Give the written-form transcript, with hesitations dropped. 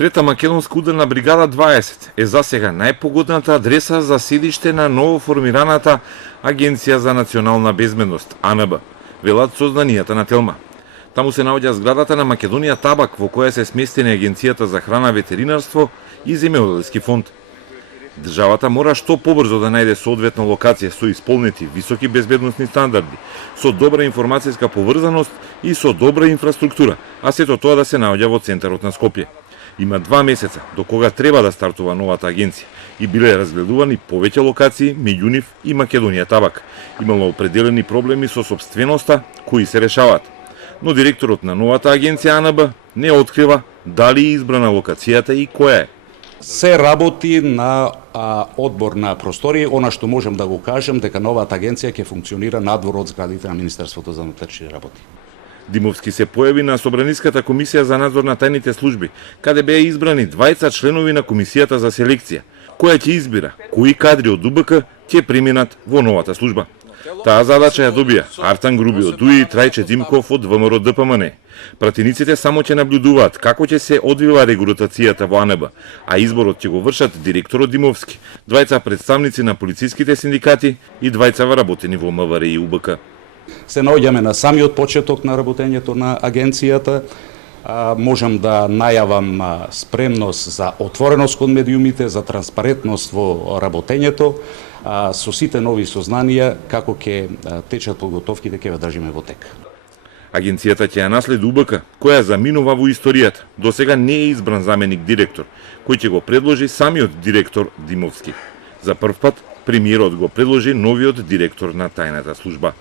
Трета македонска ударна бригада 20 е засега најпогодната адреса за седиште на новоформираната Агенција за национална безбедност, АНБ, велат сознанијата на Телма. Таму се наоѓа зградата на Македонија Табак, во која се сместени Агенцијата за храна, ветеринарство и земјоделски фонд. Државата мора што побрзо да најде соодветна локација со исполнети високи безбедносни стандарди, со добра информацијска поврзаност и со добра инфраструктура, а сето тоа да се наоѓа во центарот на Скопје. Има 2 месеца до кога треба да стартува новата агенција и биле разгледувани повеќе локации меѓу нив и Македонија Табак. Имало определени проблеми со сопственоста кои се решаваат. Но директорот на новата агенција АНБ не открива дали е избрана локацијата и која е. Се работи на одбор на простории, она што можем да го кажем дека новата агенција ќе функционира надвор од зградите на Министерството за внатрешни работи. Димовски се појави на Собраниската комисија за надзор на тајните служби, каде беа избрани 20 членови на комисијата за селекција, која ќе избира кои кадри од УБК ќе преминат во новата служба. Таа задача ја добија Артан Груби од ДУИ и Трајче Димков од ВМРО ДПМН. Пратениците само ќе наблюдуваат како ќе се одвива регрутацијата во АНБ, а изборот ќе го вршат директорот Димовски, двајца представници на полициските синдикати и двајца вработени во МВР и УБК. Се наоѓаме на самиот почеток на работењето на агенцијата. Можам да најавам спремност за отвореност кон медиумите, за транспарентност во работењето, со сите нови сознанија како ќе течат подготовките ќе ве држиме во тек. Агенцијата ќе ја наследи УБК, која заминува во историјата. До сега не е избран заменик директор, кој ќе го предложи самиот директор Димовски. За прв пат премиерот го предложи новиот директор на тајната служба.